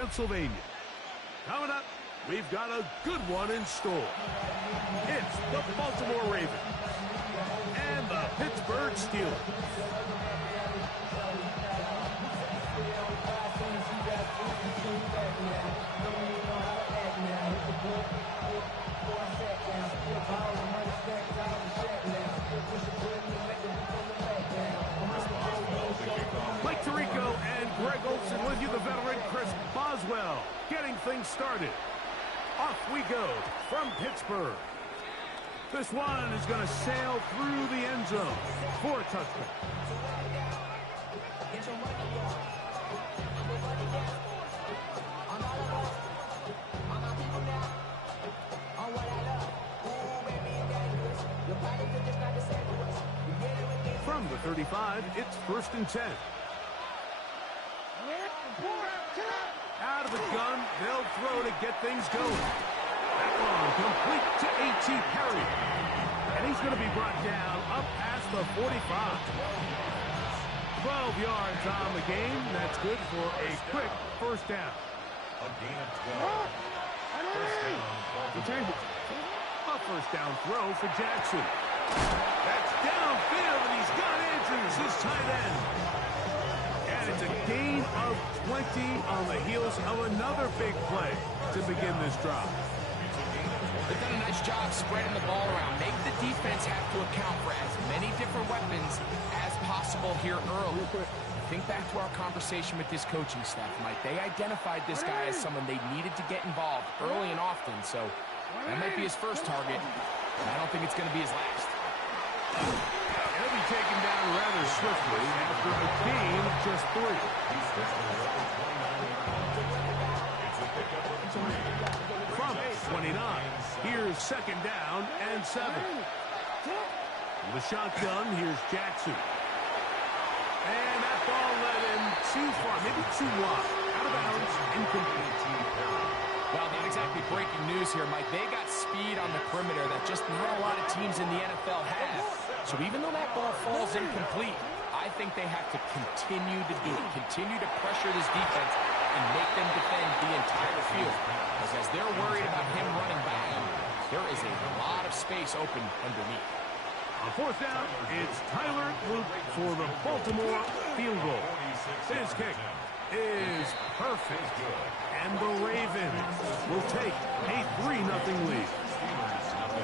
Pennsylvania. Coming up, we've got a good one in store. It's the Baltimore Ravens and the Pittsburgh Steelers. Mike Tirico and Greg Olsen with you, the veteran Chris Boswell, getting things started. Off we go from Pittsburgh. This one is going to sail through the end zone for a touchdown. From the 35, it's 1st and 10. Out of the gun, they'll throw to get things going. That one complete to A.T. Perry. And he's going to be brought down up past the 45. 12 yards on the game. That's good for a quick first down. A gain of 12. A first down throw for Jackson. That's downfield, and he's got Andrews, his tight end. And it's a gain of 20 on the heels of another big play to begin this drive. They've done a nice job spreading the ball around. Make the defense have to account for as many different weapons as possible here early. Think back to our conversation with this coaching staff, Mike. They identified this guy as someone they needed to get involved early and often, so that might be his first target. I don't think it's going to be his last. He'll be taken down rather swiftly after a gain of just 3. From 29, here's 2nd down and 7. The shotgun, here's Jackson. And that ball led him too far, maybe too wide. Out of bounds, incomplete. Well, not exactly breaking news here, Mike. They got speed on the perimeter that just not a lot of teams in the NFL have. So even though that ball falls incomplete, I think they have to continue to do it. Continue to pressure this defense and make them defend the entire field. Because as they're worried about him running by them, there is a lot of space open underneath. On 4th down, it's Tyler Luke for the Baltimore field goal. His kick is perfect. And the Ravens will take a 3-0 lead.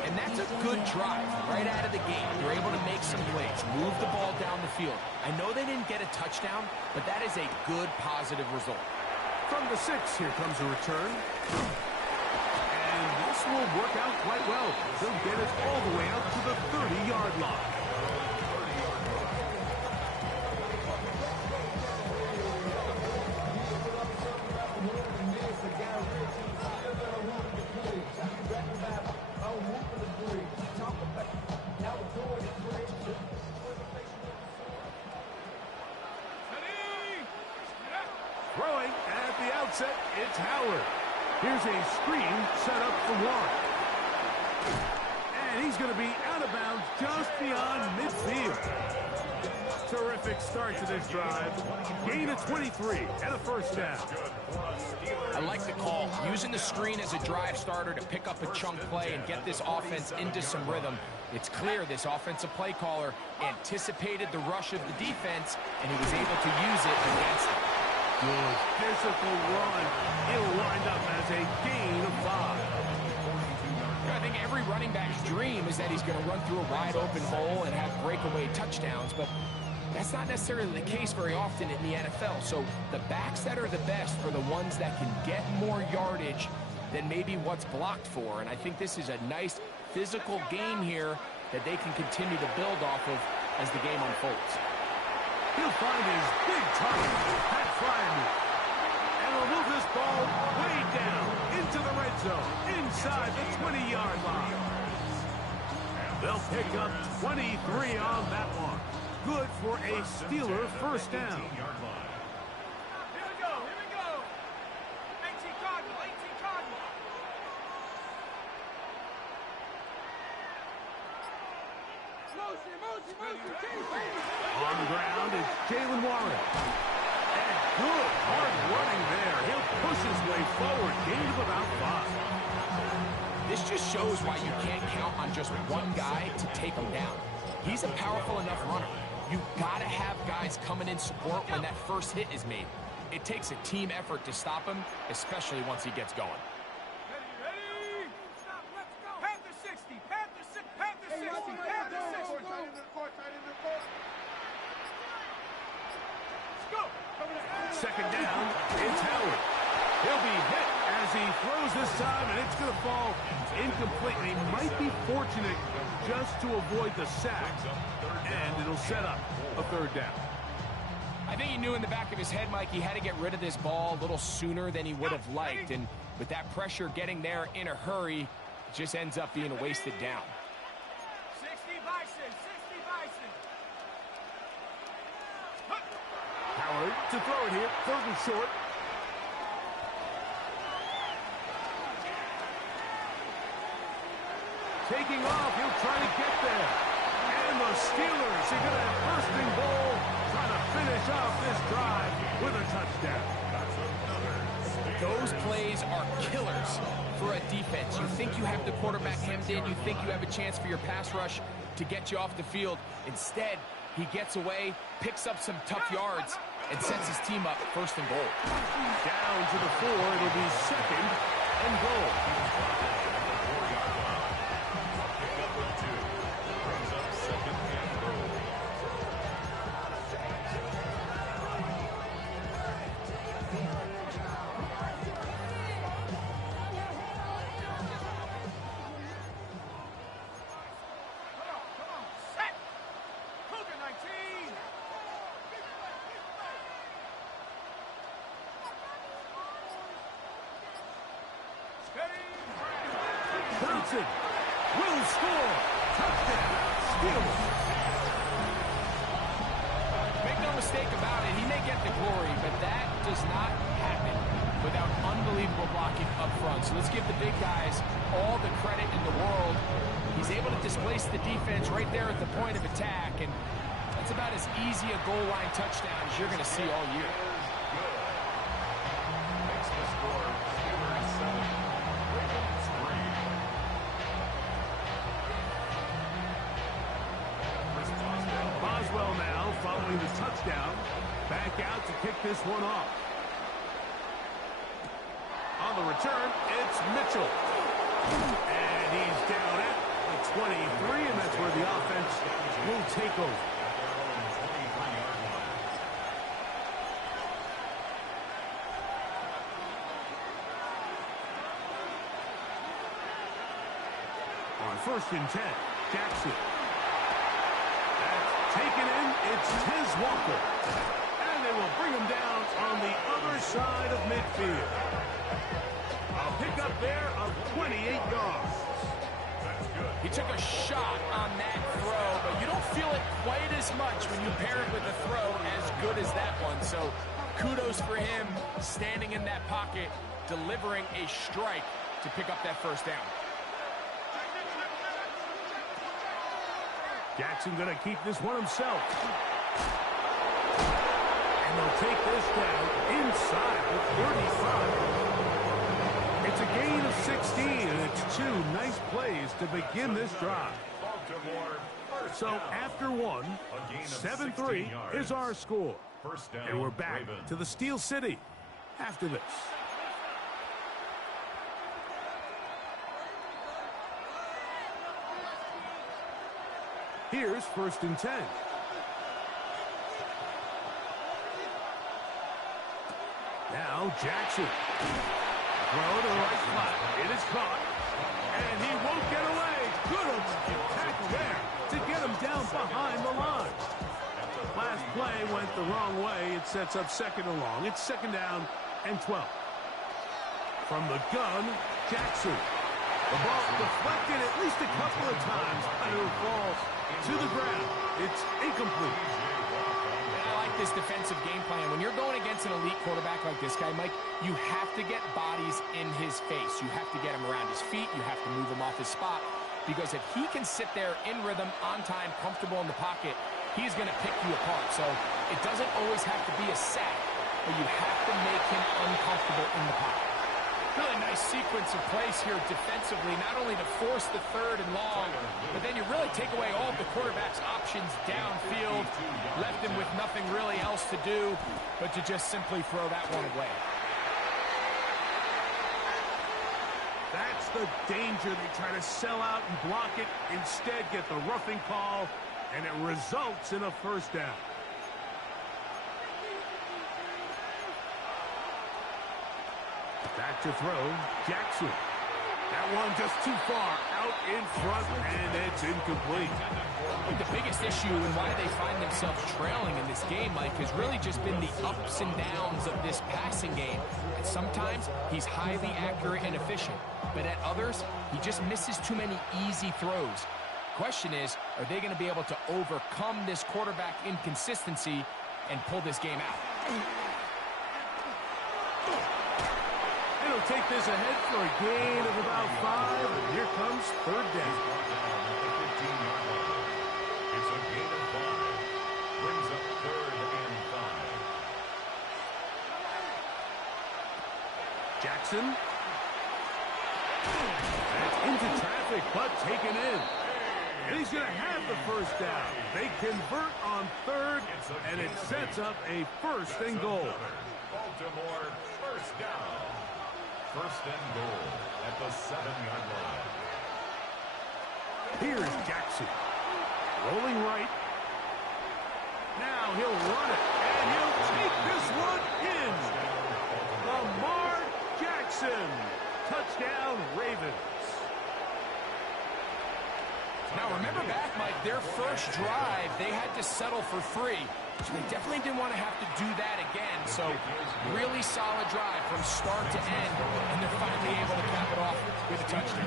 And that's a good drive right out of the gate. They're able to make some plays, move the ball down the field. I know they didn't get a touchdown, but that is a good, positive result. From the 6, here comes a return. And this will work out quite well. They'll get it all the way out to the 30-yard line. Throwing at the outset, it's Howard. Here's a screen set up for Warren. And he's going to be out of bounds just beyond midfield. Terrific start to this drive. Gain of 23 and a first down. I like the call. Using the screen as a drive starter to pick up a chunk play and get this offense into some rhythm. It's clear this offensive play caller anticipated the rush of the defense, and he was able to use it against them. Good physical run. It'll wind up as a gain of 5. I think every running back's dream is that he's going to run through a wide open hole and have breakaway touchdowns, but that's not necessarily the case very often in the NFL. So the backs that are the best are the ones that can get more yardage than maybe what's blocked for. And I think this is a nice physical game here that they can continue to build off of as the game unfolds. He'll find his big target, Pat Fryermuth. And will move this ball way down into the red zone, inside the 20-yard line. They'll pick up 23 on that one. Good for a Steeler first down. Here we go, here we go. 18 Cardinal, 18 Cardinal. On the ground, it's Jalen Warren. And good hard running there. He'll push his forward, gain of about 5. This just shows why you can't count on just one guy to take him down. He's a powerful enough runner. You've got to have guys coming in support when that first hit is made. It takes a team effort to stop him, especially once he gets going. Ready? Stop, let's go. Panther 60, Panther 60, Panther 60, Panther 60. Let's go. Second down, it's Howard. He'll be hit as he throws this time, and it's going to fall incomplete. And he might be fortunate just to avoid the sack, and it'll set up a third down. I think he knew in the back of his head, Mike, he had to get rid of this ball a little sooner than he would have liked. And with that pressure getting there in a hurry, it just ends up being a wasted down. 60 Bison, 60 Bison. Howard to throw it here, third and short. Taking off, he'll try to get there. And the Steelers are going to have first and goal, trying to finish off this drive with a touchdown. Those plays are killers for a defense. You think you have the quarterback hemmed in, you think you have a chance for your pass rush to get you off the field. Instead, he gets away, picks up some tough yards, and sets his team up first and goal. Down to the 4, it'll be second and goal. Johnson will score. Touchdown, Steelers. Make no mistake about it, he may get the glory, but that does not happen without unbelievable blocking up front. So let's give the big guys all the credit in the world. He's able to displace the defense right there at the point of attack, and that's about as easy a goal line touchdown as you're going to see all year. Boswell now following the touchdown. Back out to kick this one off. On the return, it's Mitchell. And he's down at the 23, and that's where the offense will take over. On 1st and 10, Jackson. That's taken in. It's Tiz Walker. And they will bring him down on the other side of midfield. A pickup there of 28 yards. He took a shot on that throw, but you don't feel it quite as much when you pair it with a throw as good as that one. So kudos for him standing in that pocket, delivering a strike to pick up that first down. Jackson going to keep this one himself. And they'll take this down inside the 35. It's a gain of 16, and it's 2 nice plays to begin this drive. So after one, 7-3 is our score. And we're back to the Steel City after this. Here's 1st and 10. Now Jackson. Throw to the right flat. It is caught. And he won't get away. Good tackle there to get him down behind the line. Last play went the wrong way. It sets up 2nd and long. It's 2nd down and 12. From the gun, Jackson. The ball deflected at least a couple of times, and it falls to the ground. It's incomplete. I like this defensive game plan. When you're going against an elite quarterback like this guy, Mike, you have to get bodies in his face. You have to get him around his feet. You have to move him off his spot. Because if he can sit there in rhythm, on time, comfortable in the pocket, he's going to pick you apart. So it doesn't always have to be a sack, but you have to make him uncomfortable in the pocket. Really nice sequence of plays here defensively, not only to force the third and long, but then you really take away all of the quarterback's options downfield, left him with nothing really else to do but to just simply throw that one away. That's the danger. They try to sell out and block it, instead get the roughing call, and it results in a first down. Back to throw, Jackson. That one just too far out in front, and it's incomplete. I think the biggest issue and why they find themselves trailing in this game, Mike, has really just been the ups and downs of this passing game. And sometimes he's highly accurate and efficient, but at others, he just misses too many easy throws. Question is, are they going to be able to overcome this quarterback inconsistency and pull this game out? It'll take this ahead for a gain of about 5, and here comes third down. It's a gain of 5. Brings up 3rd and 5. Jackson. That's into traffic, but taken in. And he's going to have the first down. They convert on third, and it sets up a 1st and goal. Baltimore, first down. 1st and goal at the 7-yard line. Here's Jackson. Rolling right. Now he'll run it, and he'll take this one in. Lamar Jackson. Touchdown, Ravens. Now, remember back, Mike, their first drive, they had to settle for 3. So they definitely didn't want to have to do that again. So really solid drive from start to end, and they're finally able to cap it off with a touchdown.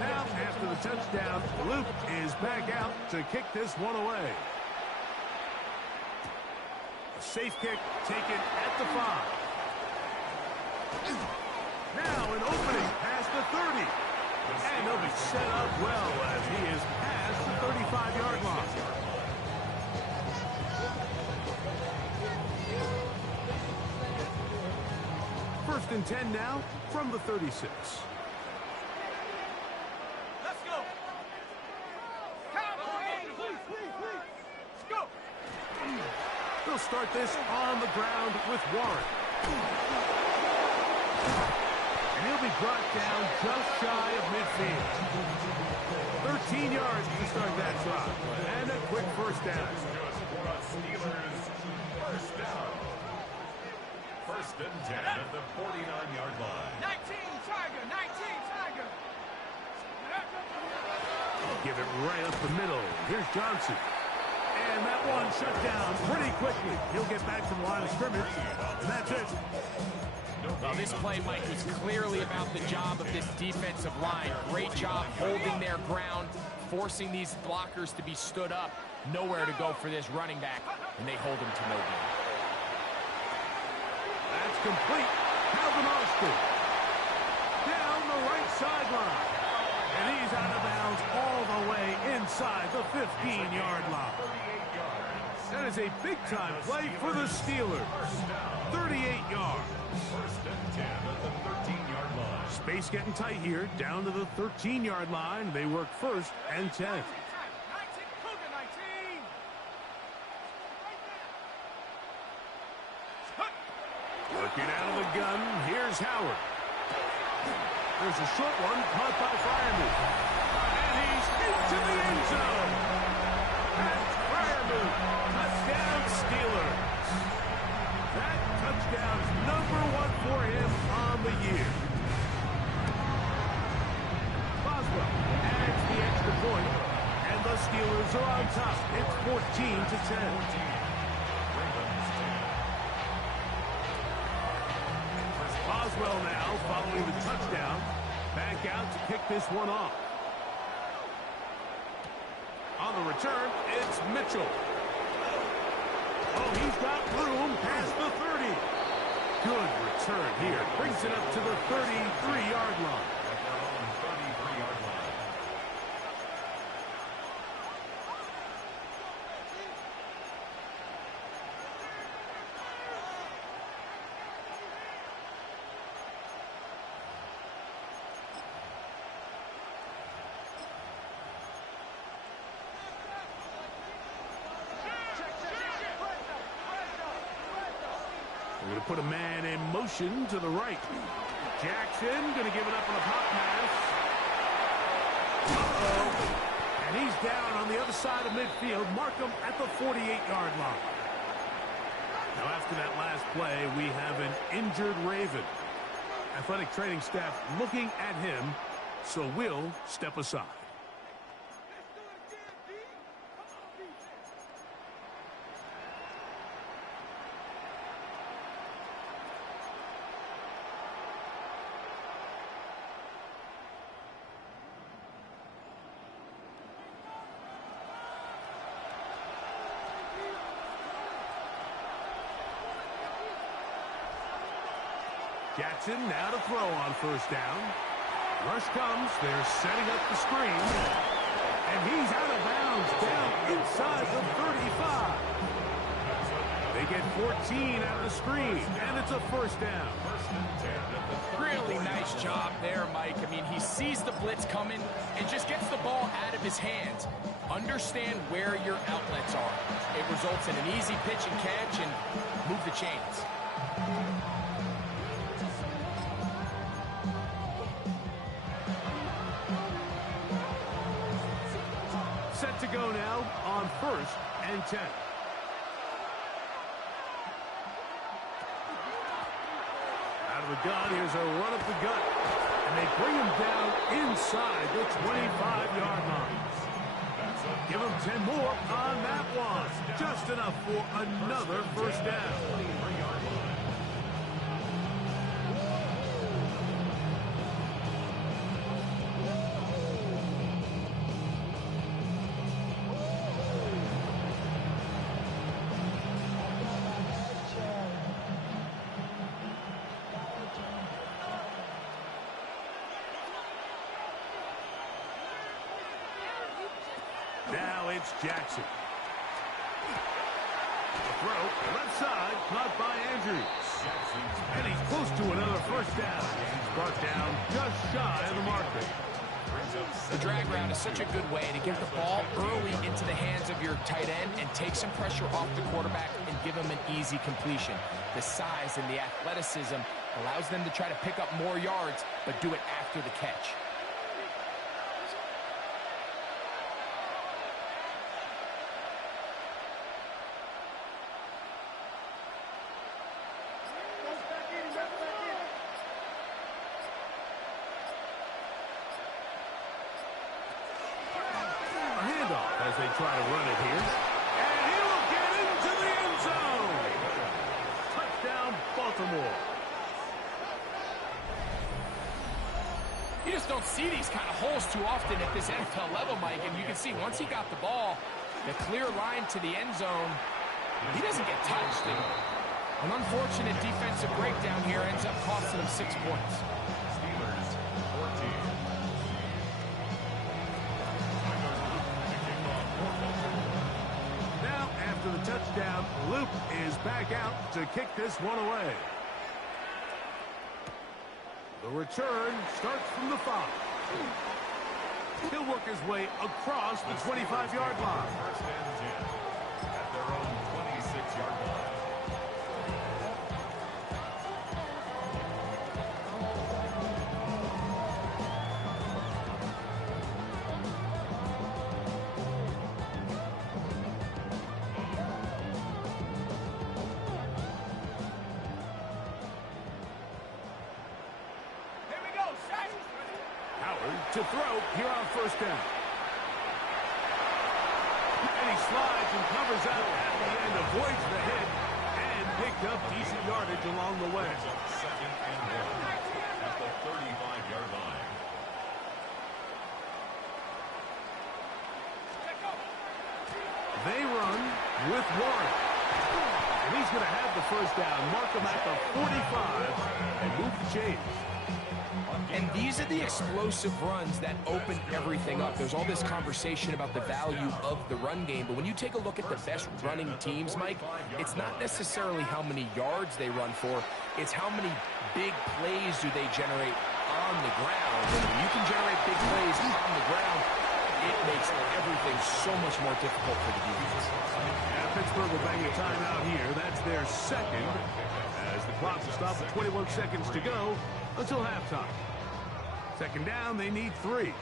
Now, after the touchdown, Luke is back out to kick this one away. A safe kick taken at the 5. Now an opening past the 30. And he'll be set up well as he is past the 35-yard line. First and 10 now from the 36. Let's go. Cowboys, please. Let's go. They'll start this on the ground with Warren. And he'll be brought down just shy of midfield. 13 yards to start that drive. And a quick first down. Steelers, first down. 1st and 10 at the 49-yard line. 19, Tiger. 19, Tiger. Give it right up the middle. Here's Johnson. And that one shut down pretty quickly. He'll get back to the line of scrimmage. And that's it. Well, this play, Mike, was clearly about the job of this defensive line. Great job holding their ground, forcing these blockers to be stood up. Nowhere to go for this running back, and they hold him to no gain. That's complete. Calvin Austin. Down the right sideline. And he's out of bounds all the way inside the 15-yard line. That is a big-time play for the Steelers. 38 yards. 1st and 10 at the 13-yard line. Space getting tight here. Down to the 13-yard line. They work 1st and 10. 19, Cougar 19. Working out of the gun. Here's Howard. There's a short one caught by Freiermuth. And he's into the end zone. That's Freiermuth. Touchdown, Steelers. That touchdown is number 1 for him on the year. Boswell adds the extra point, and the Steelers are on top. It's 14-10. Boswell now following the touchdown. Back out to kick this one off. On the return, it's Mitchell. Oh, he's got room past the 30. Good return here. Brings it up to the 33-yard line. At their own 33-yard line. We're going to put a man in motion to the right. Jackson going to give it up on a pop pass. Uh-oh. And he's down on the other side of midfield. Mark him at the 48-yard line. Now, after that last play, we have an injured Raven. Athletic training staff looking at him, so we'll step aside. Jackson now to throw on first down. Rush comes. They're setting up the screen. And he's out of bounds down inside the 35. They get 14 out of the screen, and it's a first down. Really nice job there, Mike. I mean, he sees the blitz coming and just gets the ball out of his hands. Understand where your outlets are. It results in an easy pitch and catch and move the chains. Set to go now on 1st and 10. Out of the gun, here's a run up the gut. And they bring him down inside the 25-yard line. Give him 10 more on that one. Just enough for another first down. Now it's Jackson. The throw, left side, caught by Andrews. And he's close to another first down. He's brought down just shy of the marker. The drag route is such a good way to get the ball early into the hands of your tight end and take some pressure off the quarterback and give him an easy completion. The size and the athleticism allows them to try to pick up more yards, but do it after the catch. As they try to run it here. And he will get into the end zone. Touchdown, Baltimore. You just don't see these kind of holes too often at this NFL level, Mike. And you can see once he got the ball, the clear line to the end zone, he doesn't get touched. And an unfortunate defensive breakdown here ends up costing him 6 points. Steelers, 14. Now, after the touchdown, Luke is back out to kick this one away. The return starts from the 5. He'll work his way across the 25-yard line. First and 10 at their own 26-yard line. To throw here on first down. And he slides and covers out at the end, avoids the hit, and picked up decent yardage along the way. Second and 1 at the 35-yard line. They run with Warren. And he's going to have the first down, mark him at the 45, and move the chains. And these are the explosive runs that open everything up. There's all this conversation about the value of the run game, but when you take a look at the best running teams, Mike, it's not necessarily how many yards they run for, it's how many big plays do they generate on the ground. And when you can generate big plays on the ground, it makes everything so much more difficult for the defense. Yeah, Pittsburgh will bang a timeout here. That's their second, as the clock will stop with 21 seconds to go until halftime. Second down, they need 3.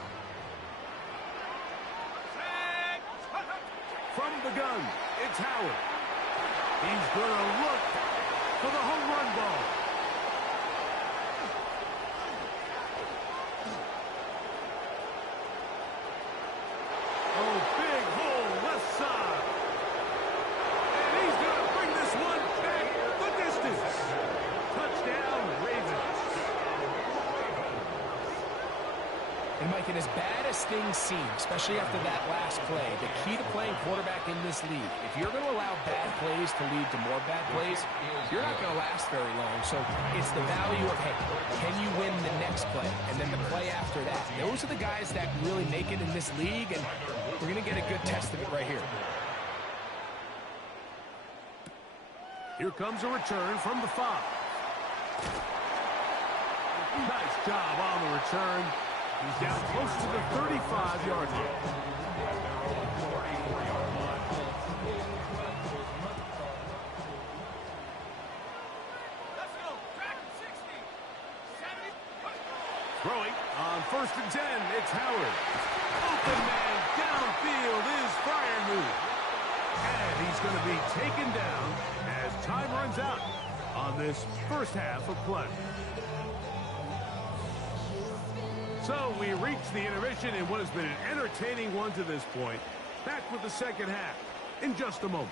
From the gun, it's Howard. He's going to look for the home run ball. Oh, big hole, left side. And he's going to bring this one back the distance. Touchdown, Ravens. And Mike, and as bad as things seem, especially after that last play, the key to playing quarterback in this league, if you're going to allow bad plays to lead to more bad plays, you're not going to last very long. So it's the value of, hey, can you win the next play? And then the play after that. Those are the guys that really make it in this league, and we're going to get a good test of it right here. Here comes a return from the 5. Nice job on the return. He's down close to the 35-yard line. Let's go. Track 60. 70. Throwing on 1st and 10, it's Howard. Open man downfield is Freiermuth. And he's going to be taken down as time runs out on this first half of play. So we reach the intermission in what has been an entertaining one to this point. Back with the second half in just a moment.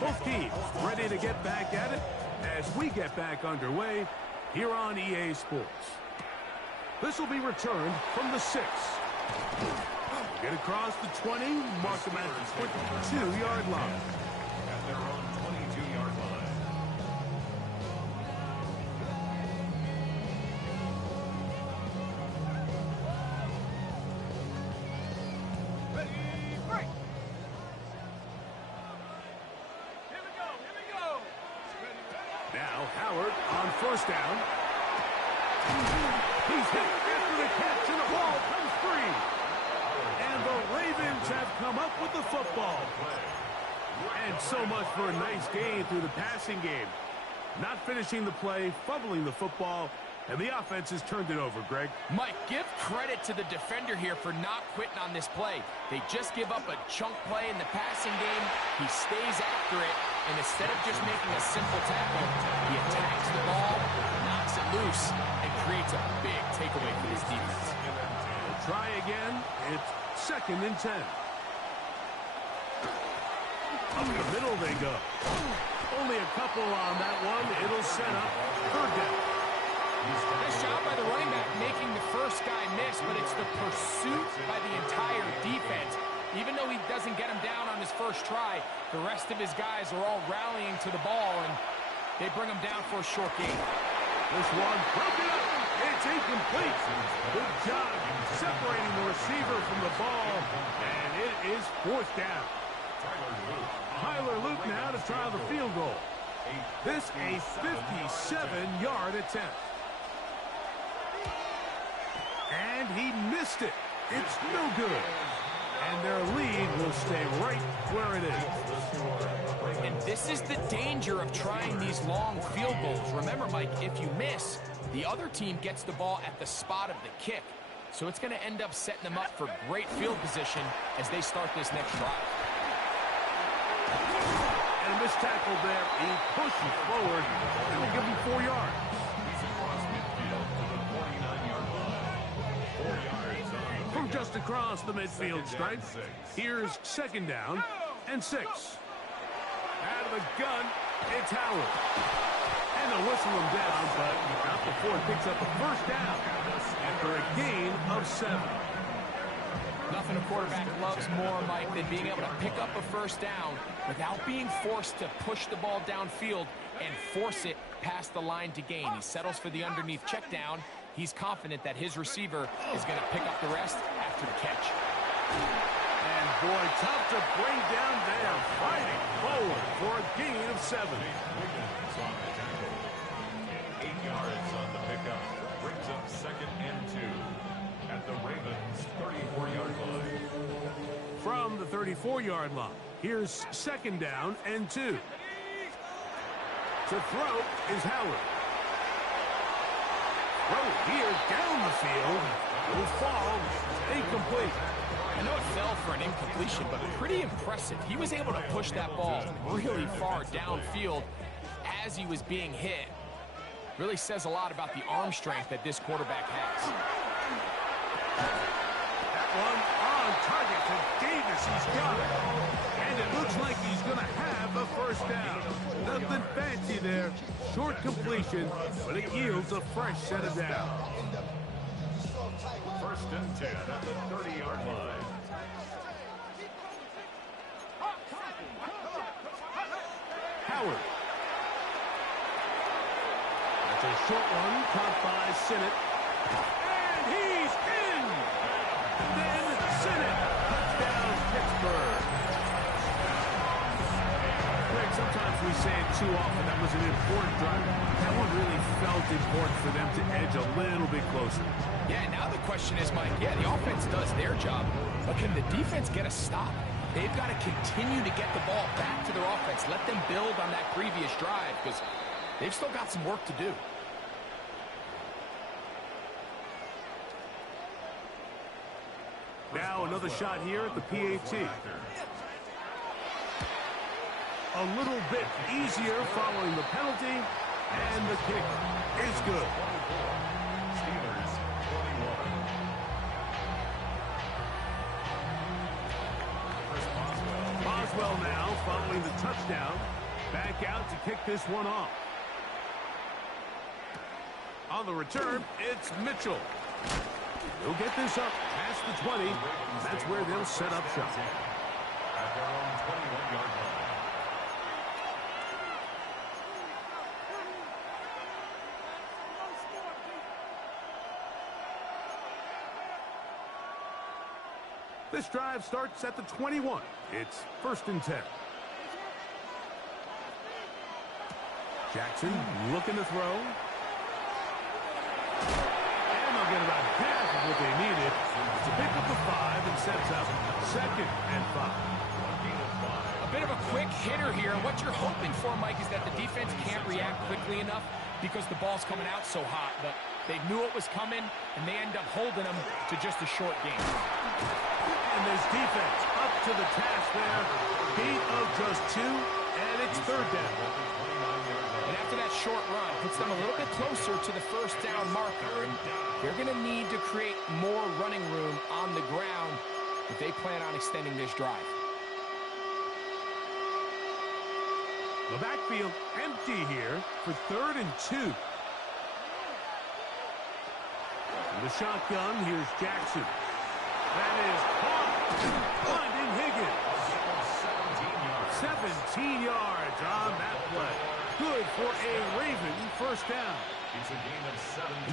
Both teams ready to get back at it as we get back underway here on EA Sports. This will be returned from the 6. Get across the 20, mark them at the 22-yard line. At their own 22-yard line. Ready, break. Here we go. Here we go. Now Howard on 1st down. He's hit after the catch and the ball comes free. And the Ravens have come up with the football. And so much for a nice gain through the passing game. Not finishing the play, fumbling the football, and the offense has turned it over, Greg. Mike, give credit to the defender here for not quitting on this play. They just give up a chunk play in the passing game. He stays after it, and instead of just making a simple tackle, he attacks the ball, knocks it loose, and creates a big takeaway for his defense. They'll try again. It's 2nd and 10. Up the middle they go. Only a couple on that one. It'll set up 3rd down. Nice job by the running back making the first guy miss, but it's the pursuit by the entire defense. Even though he doesn't get him down on his first try, the rest of his guys are all rallying to the ball, and they bring him down for a short gain. This one broken up. It's incomplete. Good job separating the receiver from the ball, and it is 4th down. Tyler Luke now to try the field goal. This a 57-yard attempt. And he missed it. It's no good. And their lead will stay right where it is. And this is the danger of trying these long field goals. Remember, Mike, if you miss, the other team gets the ball at the spot of the kick. So it's going to end up setting them up for great field position as they start this next drive. And a missed tackle there. He pushes forward. And they give him 4 yards. He's across midfield to the 49-yard line. 4 yards on. From just across the midfield stripe, here's 2nd down and 6. Out of the gun, it's Howard. And they'll whistle him down, but not before he picks up a 1st down after a gain of 7. Nothing a quarterback loves more, Mike, than being able to pick up a first down without being forced to push the ball downfield and force it past the line to gain. He settles for the underneath check down. He's confident that his receiver is going to pick up the rest after the catch. And boy, tough to bring down there. Fighting forward for a gain of 7. Wiggins on the tackle. 8 yards on the pickup. Brings up 2nd and 2 at the Ravens' 34-yard line. From the 34-yard line, here's 2nd down and 2. To throw is Howard. Throw here down the field. Will fall incomplete. I know it fell for an incompletion, but pretty impressive. He was able to push that ball really far downfield as he was being hit. Really says a lot about the arm strength that this quarterback has. That one on target to Davis. He's got it. And it looks like he's going to have a first down. Nothing fancy there. Short completion, but it yields a fresh set of downs. 1st and 10 at the 30-yard line. Howard. That's a short one caught by Sinnott. And he's in! Then Sinnott. Touchdown, Pittsburgh. Greg, sometimes we say it too often. That was an important drive. That one really felt important for them to edge a little bit closer. Yeah, now the question is, Mike, yeah, the offense does their job, but can the defense get a stop? They've got to continue to get the ball back to their offense. Let them build on that previous drive because they've still got some work to do. Now another shot here at the PAT. A little bit easier following the penalty, and the kick is good. Steelers 21. Boswell now following the touchdown. Back out to kick this one off. On the return, it's Mitchell. He'll get this up past the 20. That's where they'll set up shop. At their own 21-yard line. This drive starts at the 21. It's 1st and 10. Jackson looking to throw. And they'll get about half of what they needed to pick up the 5 and sets up 2nd and 5. A bit of a quick hitter here. And what you're hoping for, Mike, is that the defense can't react quickly enough because the ball's coming out so hot. But they knew it was coming, and they end up holding them to just a short game. And this defense up to the task there. Beat of just 2, and it's 3rd down. And after that short run, puts them a little bit closer to the first down marker. And they're going to need to create more running room on the ground if they plan on extending this drive. The backfield empty here for 3rd and 2. In the shotgun, here's Jackson. That is caught. Finding Higgins. 17 yards on that play. Good for a Raven first down. It's a gain of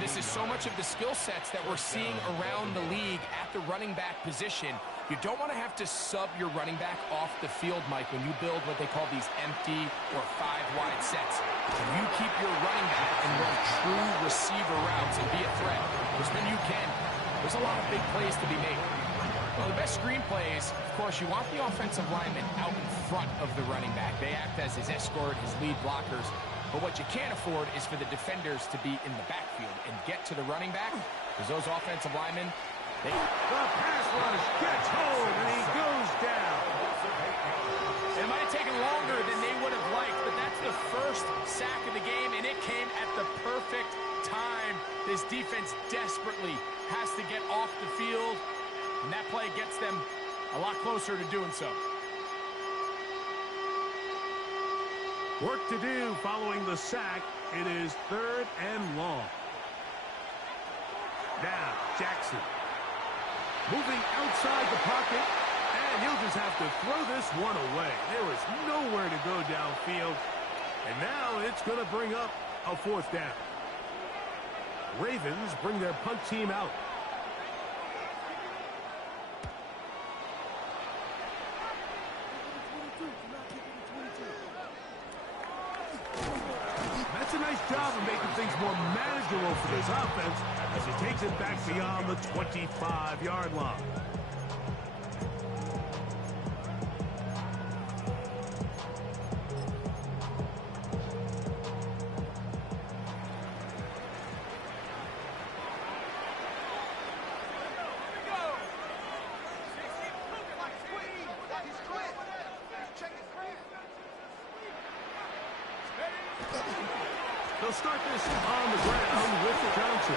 17. This is so much of the skill sets that we're seeing around the league at the running back position. You don't want to have to sub your running back off the field, Mike, when you build what they call these empty or 5-wide sets. When you keep your running back and run true receiver routes and be a threat, because then you can. There's a lot of big plays to be made. Well, the best screen plays, of course, you want the offensive lineman out in front of the running back. They act as his escort, his lead blockers. But what you can't afford is for the defenders to be in the backfield and get to the running back, because those offensive linemen, the pass rush gets home, and he goes down. It might have taken longer than they would have liked, but that's the first sack of the game, and it came at the perfect time. This defense desperately has to get off the field, and that play gets them a lot closer to doing so. Work to do following the sack. It is 3rd and long. Now, Jackson. Moving outside the pocket, and he'll just have to throw this one away. There is nowhere to go downfield, and now it's going to bring up a fourth down. Ravens bring their punt team out. That's a nice job of making things more manageable for this offense as he takes it back beyond the 25-yard line. They'll start this on the ground with Johnson.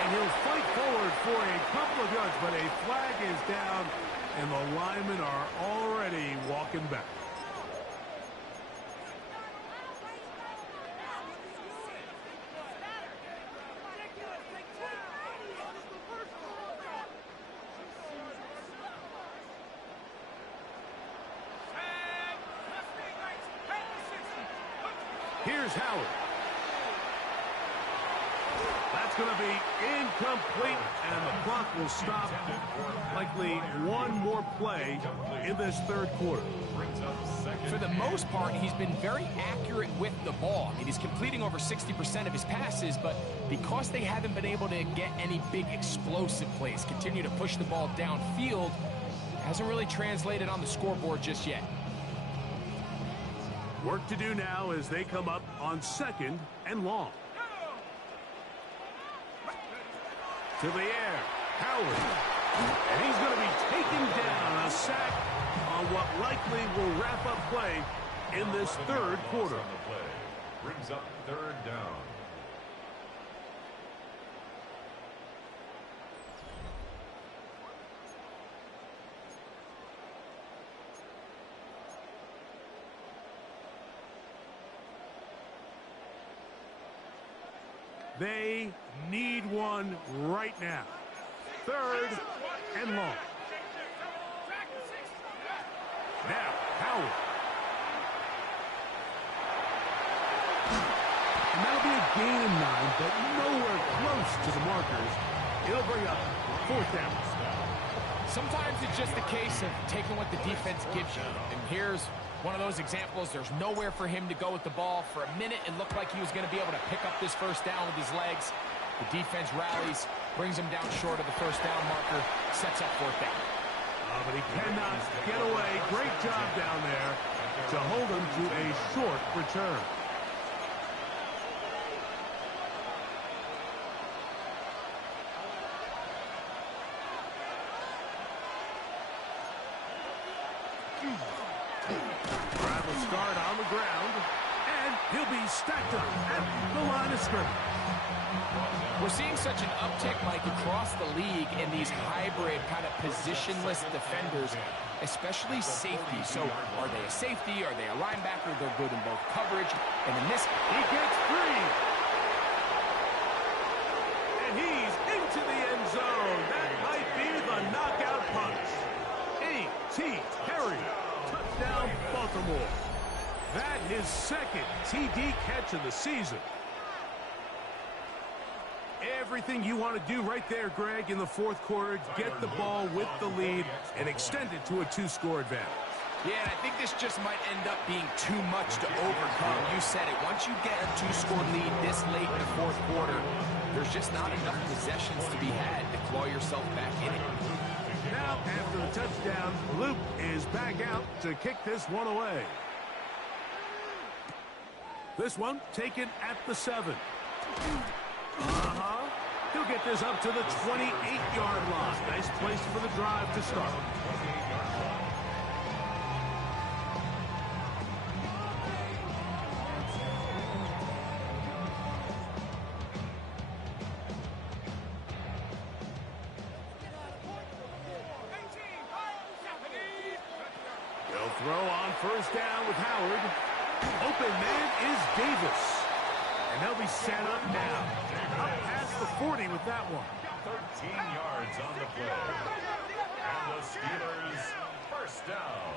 And he'll fight forward for a couple of yards, but a flag is down, and the linemen are already walking back. Here's Howard. That's going to be incomplete, and the clock will stop. Likely one more play in this third quarter. For the most part, he's been very accurate with the ball. I mean, he's completing over 60% of his passes, but because they haven't been able to get any big explosive plays, continue to push the ball downfield, hasn't really translated on the scoreboard just yet. Work to do now as they come up on 2nd and long. To the air, Howard. And he's going to be taken down. A sack on what likely will wrap up play in this third quarter. Brings up third down. They need one right now. 3rd and long. Now, Howard. And that'll be a gain of 9, but nowhere close to the markers. It'll bring up 4th down. Sometimes it's just a case of taking what the defense gives you. And here's one of those examples. There's nowhere for him to go with the ball. For a minute, it looked like he was going to be able to pick up this first down with his legs. The defense rallies, brings him down short of the first down marker, sets up 4th down. But he cannot get away. Great job down there to hold him to a short return. Drive will start on the ground, and he'll be stacked up at the line of scrimmage. We're seeing such an uptick, Mike, across the league in these hybrid kind of positionless defenders, especially safety. So are they a safety? Are they a linebacker? They're good in both coverage. And in this, he gets free. And he's into the end zone. That might be the knockout punch. A.T. Perry. Touchdown, Baltimore. That his 2nd TD catch of the season. Everything you want to do right there, Greg, in the 4th quarter, get the ball with the lead and extend it to a 2-score advantage. Yeah, and I think this just might end up being too much to overcome. You said it. Once you get a 2-score lead this late in the 4th quarter, there's just not enough possessions to be had to claw yourself back in it. Now, after the touchdown, Luke is back out to kick this one away. This one taken at the 7. He'll get this up to the 28-yard line. Nice place for the drive to start. They'll throw on first down with Howard. Open man is Davis. And they'll be set up now. Up past the 40 with that one. yards on the play. And the Steelers first down.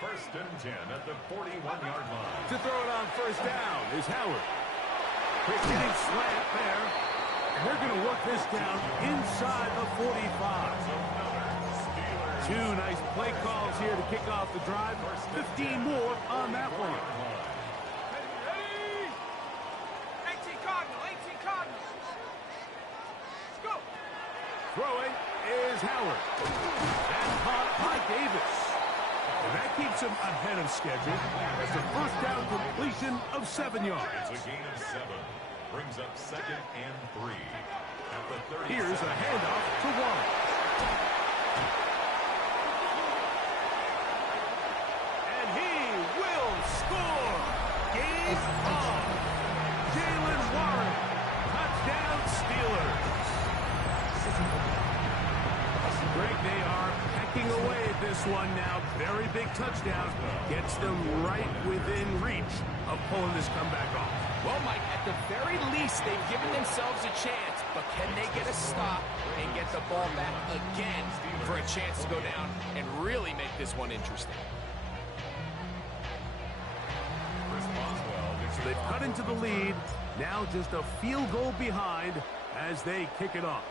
First and 10 at the 41-yard line. To throw it on first down is Howard. Quick hitting slant there. And they're going to work this down inside the 45. Two nice play calls here to kick off the drive. 15 more on that one. Ready? 18 Cardinal, 18 Cardinal. Let's go. Throwing is Howard. And caught by Davis. And that keeps him ahead of schedule. It's a first down completion of 7 yards. It's a gain of 7. Brings up second and 3. At the 30. Here's a handoff to Warren. And he will score. Game on. Jalen Warren. Touchdown Steelers. Greg, they are hacking away at this one now. Very big touchdown. Gets them right within reach of pulling this comeback off. Well, Mike, at the very least, they've given themselves a chance, but can they get a stop and get the ball back again for a chance to go down and really make this one interesting? So they've cut into the lead. Now just a field goal behind as they kick it off.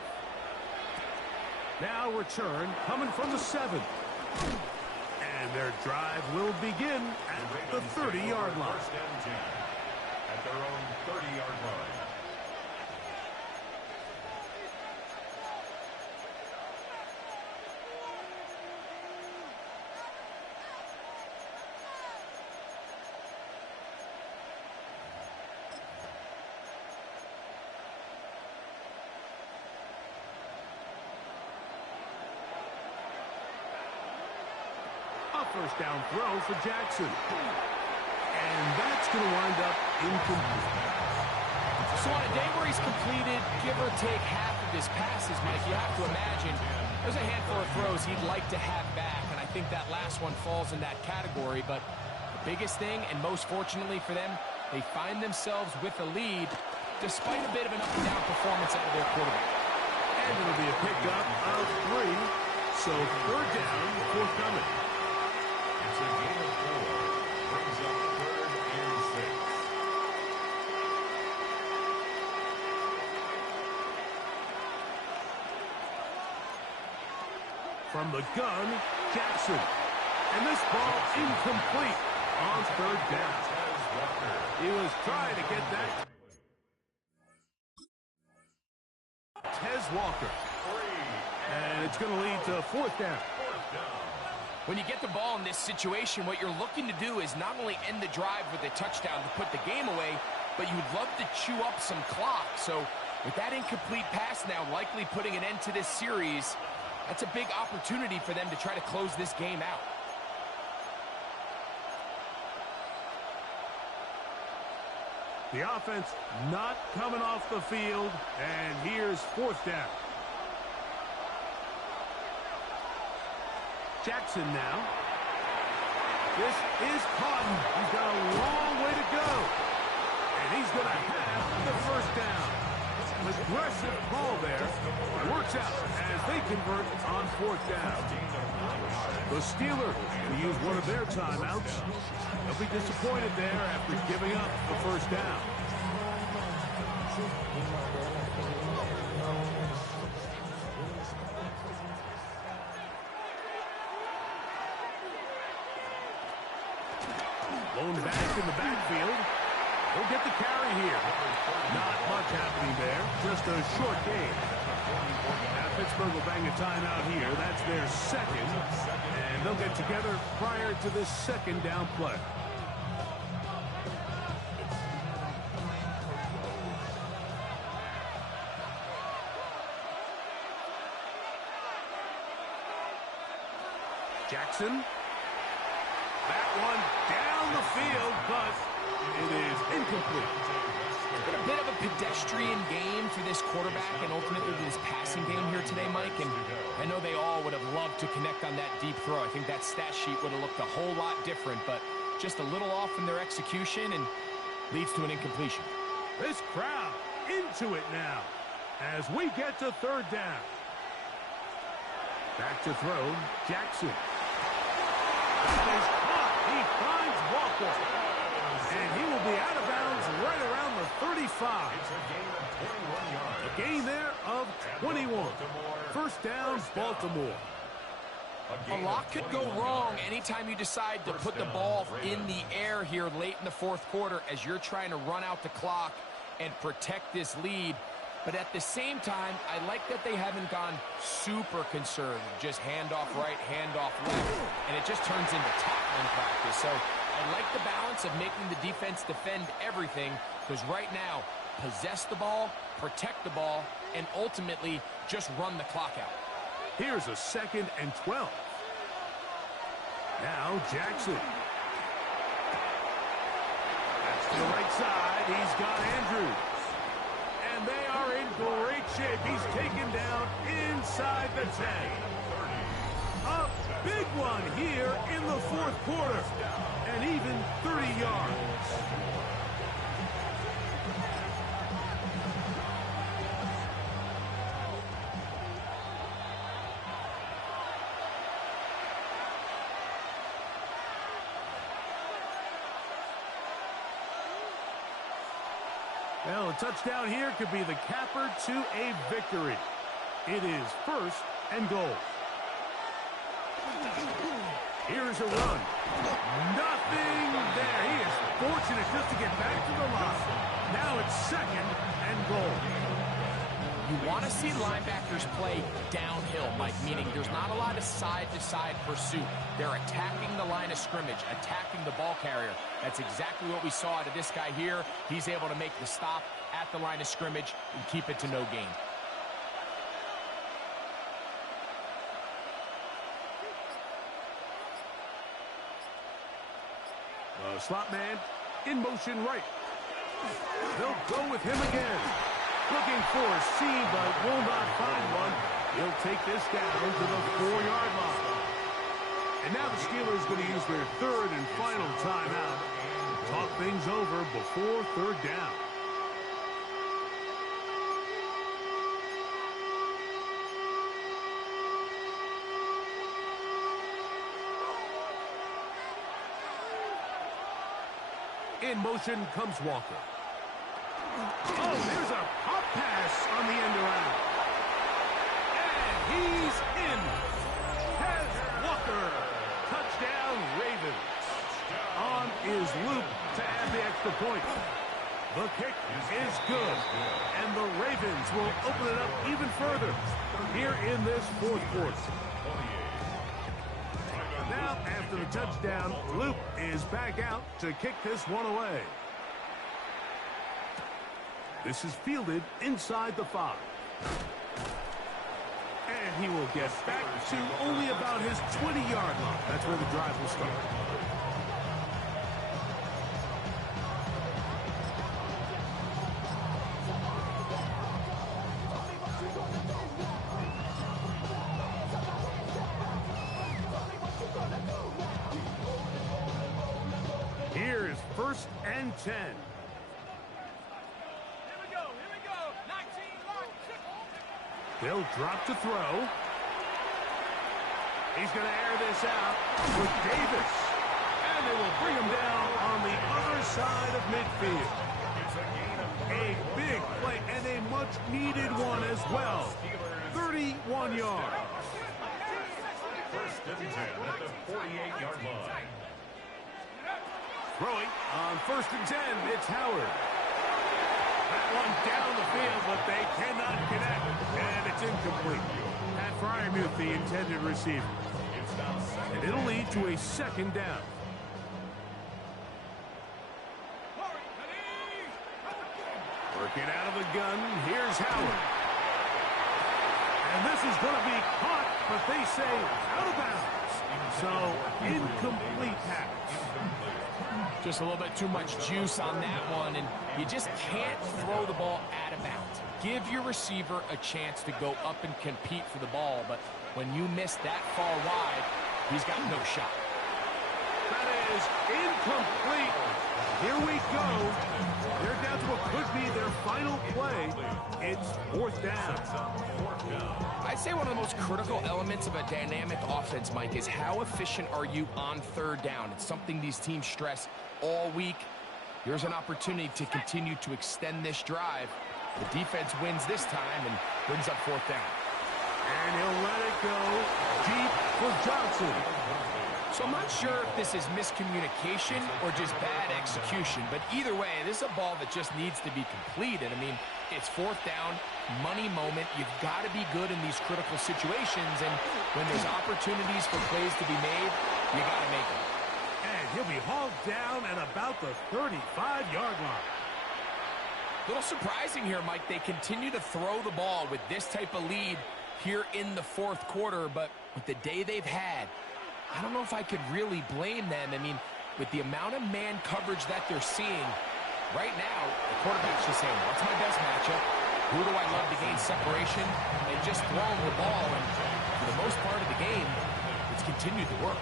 Now return coming from the 7. And their drive will begin at the 30-yard line. First and 10 at their own 30-yard line. First down throw for Jackson. And that's going to wind up incomplete. So on a day where he's completed, give or take half of his passes, Mike, you have to imagine there's a handful of throws he'd like to have back, and I think that last one falls in that category. But the biggest thing, and most fortunately for them, they find themselves with a lead despite a bit of an up-and-down performance out of their quarterback. And it'll be a pickup of 3. So third down, forthcoming. It's a gain of 4. Brings up third and 6. From the gun, Jackson. And this ball incomplete on third down. He was trying to get that. Tez Walker. And it's going to lead to fourth down. When you get the ball in this situation, what you're looking to do is not only end the drive with a touchdown to put the game away, but you would love to chew up some clock. So with that incomplete pass now likely putting an end to this series, that's a big opportunity for them to try to close this game out. The offense not coming off the field, and here's fourth down. Jackson now. This is Cotton. He's got a long way to go. And he's going to have the first down. Aggressive ball there. It works out as they convert on fourth down. The Steelers will use one of their timeouts. They'll be disappointed there after giving up the first down. Blown back in the backfield. He'll get the carry here. Not much happening there. Just a short game. Now Pittsburgh will bang a timeout here. That's their second. And they'll get together prior to this second down play. Jackson. That one down the field, but it is incomplete. It's been a bit of a pedestrian game for this quarterback and ultimately this passing game here today, Mike. And I know they all would have loved to connect on that deep throw. I think that stat sheet would have looked a whole lot different, but just a little off in their execution and leads to an incompletion. This crowd into it now. as we get to third down. Back to throw, Jackson. That is caught. He finds Walker. And he will be out of bounds right around the 35. It's a gain of 21 yards. A gain there of 21. First down, Baltimore. A lot could go wrong anytime you decide to put the ball in the air here late in the fourth quarter as you're trying to run out the clock and protect this lead. But at the same time, I like that they haven't gone super conservative. Just handoff right, handoff left, and it just turns into tackling practice. So I like the balance of making the defense defend everything, because right now, possess the ball, protect the ball, and ultimately just run the clock out. Here's a 2nd and 12. Now Jackson. That's to the right side. He's got Andrews. And they are in great shape. He's taken down inside the 10. A big one here in the fourth quarter. And even 30 yards. Well, a touchdown here could be the capper to a victory. It is 1st and goal. Here's a run. Nothing there. He is fortunate just to get back to the line. Now it's 2nd and goal. You want to see linebackers play downhill, Mike, meaning there's not a lot of side-to-side pursuit. They're attacking the line of scrimmage, attacking the ball carrier. That's exactly what we saw out of this guy here. He's able to make the stop at the line of scrimmage and keep it to no gain. The slot man in motion right. They'll go with him again. Looking for a seam, but will not find one. He'll take this down to the 4-yard line. And now the Steelers going to use their 3rd and final timeout. Talk things over before 3rd down. In motion comes Walker. Oh, there's a pop pass on the end around. And he's in. Has Walker. Touchdown, Ravens. On is Luke to add the extra point. The kick is good. And the Ravens will open it up even further here in this fourth quarter. Now, after the touchdown, Luke is back out to kick this one away. This is fielded inside the 5. And he will get back to only about his 20-yard line. That's where the drive will start. Here is 1st and 10. They'll drop to throw. He's going to air this out with Davis. And they will bring him down on the other side of midfield. A big play and a much-needed one as well. 31 yards. 1st and 10 at the 48-yard line. Throwing on 1st and 10, it's Howard. That one down the field, but they cannot connect. And it's incomplete. Pat Fryermuth, the intended receiver. And it'll lead to a 2nd down. Working out of the gun, here's Howard. And this is going to be caught, but they say out of bounds. So, incomplete pass. Just a little bit too much juice on that one, and you just can't throw the ball out of bounds. Give your receiver a chance to go up and compete for the ball, but when you miss that far wide, he's got no shot. That is incomplete. Here we go. They're down to what could be their final play. It's fourth down. I'd say one of the most critical elements of a dynamic offense, Mike, is how efficient are you on third down? It's something these teams stress all week. Here's an opportunity to continue to extend this drive. The defense wins this time and brings up fourth down. And he'll let it go deep for Johnson. So I'm not sure if this is miscommunication or just bad execution, but either way, this is a ball that just needs to be completed. I mean, it's fourth down, money moment. You've got to be good in these critical situations, and when there's opportunities for plays to be made, you got to make them. And he'll be hauled down at about the 35-yard line. Little surprising here, Mike. They continue to throw the ball with this type of lead here in the fourth quarter, but with the day they've had, I don't know if I could really blame them. I mean, with the amount of man coverage that they're seeing, right now, the quarterback's just saying, what's my best matchup? Who do I love to gain separation? And just throwing the ball, and for the most part of the game, it's continued to work.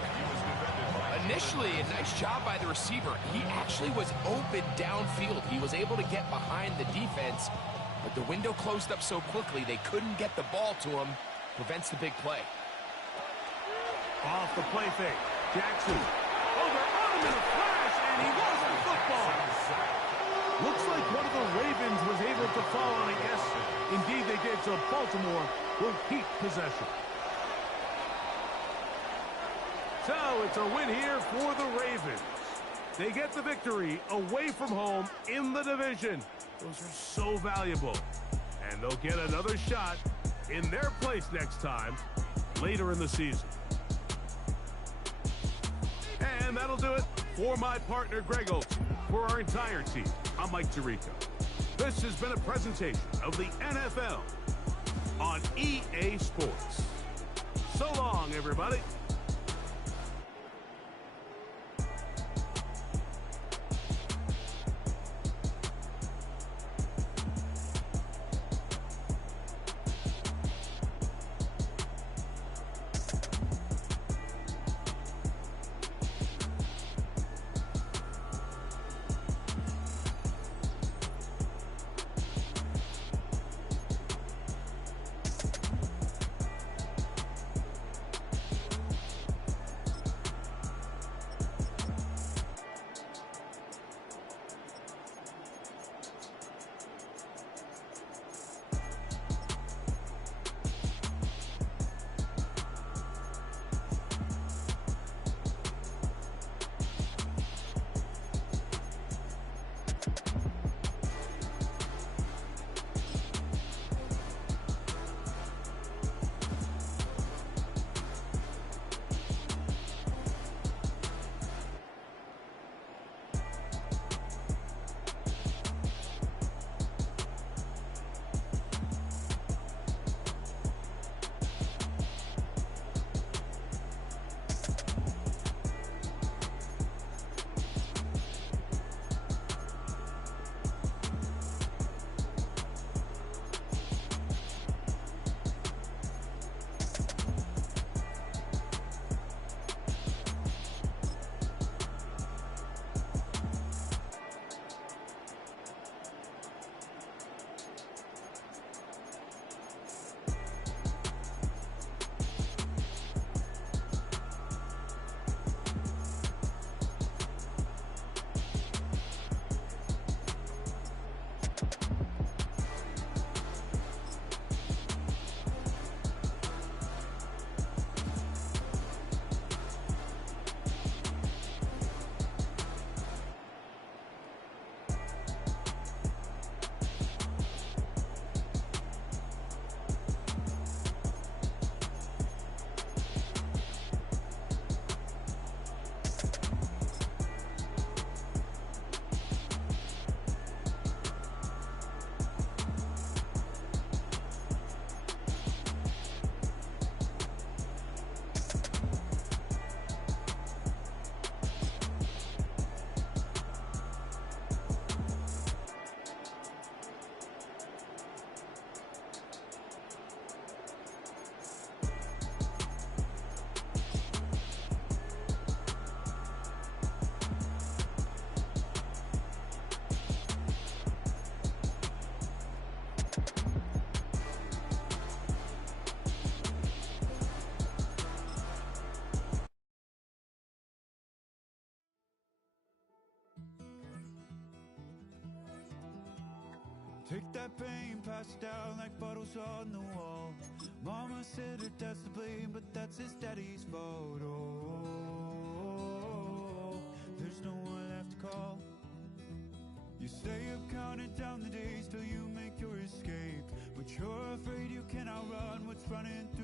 Initially, a nice job by the receiver. He actually was open downfield. He was able to get behind the defense, but the window closed up so quickly they couldn't get the ball to him. Prevents the big play. Off the play fake. Jackson. Over on him in a flash, and he lost the football. Looks like one of the Ravens was able to fall on it. Yes, indeed they did. So Baltimore will keep possession. So it's a win here for the Ravens. They get the victory away from home in the division. Those are so valuable. And they'll get another shot in their place next time later in the season. And that'll do it for my partner, Greg Olson. For our entire team, I'm Mike Tirico. This has been a presentation of the NFL on EA Sports. So long, everybody. Take that pain, pass it down like bottles on the wall. Mama said her dad's to blame, but that's his daddy's fault. Oh, there's no one left to call. You stay up counting down the days till you make your escape, but you're afraid you cannot run what's running through